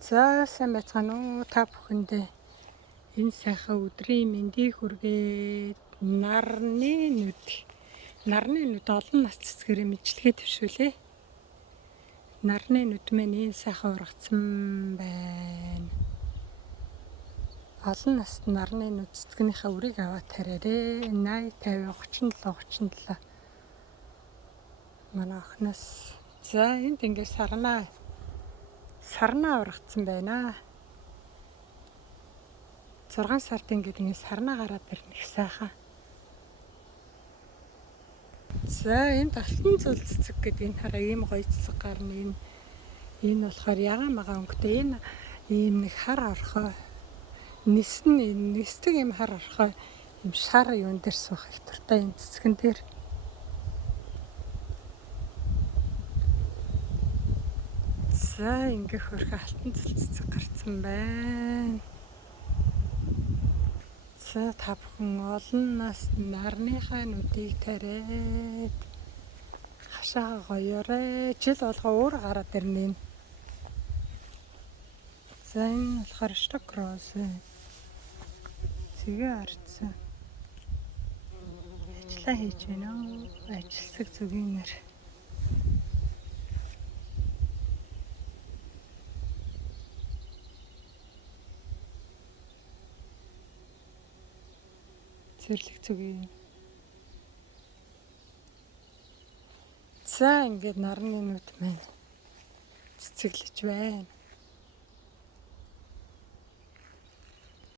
За сайн байцгаана уу та бүхэндээ энэ сайхан өдрийн мэндийг хүргээд нарны нүд олон нас цэцгэрээ мэдлэгээ төвшүүлээ. Нарны нүд маань энэ сайхан ургацсан байна. Олон наст нарны нүд цэцгнийхээ үрийг аваад тараарэ. 80 50 37 манай охноос. За энд ингээд сарнаа ургацсан байна. 6 сард ингээд сарнаа гараад ирнэ их сайхан. За энд алтан цул цэцэг гэдэг энэ хараа ийм гоё цэцэг гарна. Энэ болохоор ягаан магаа өнгөтэй. Энэ ийм нэг хар орхой нисдэг ийм хар орхой ийм шар юун дээр суух их туртай энэ цэцгэн дээр. За ингээ хөрх алтан цул цэцэг гарцсан байна. За та бүхэн олон нас нарныхаа нүдийг тараад хашаа гоёорой. Жил болгоо өөр гараад ирнэ. За энэ болохоор штокроз. Цэгээ арцсан. Ажиллаа хийж байна уу? Ажилсаг зүгийнэр. Зэрлэг зүгийн. За ингээд нарны нүд маань цэцэглэж байна.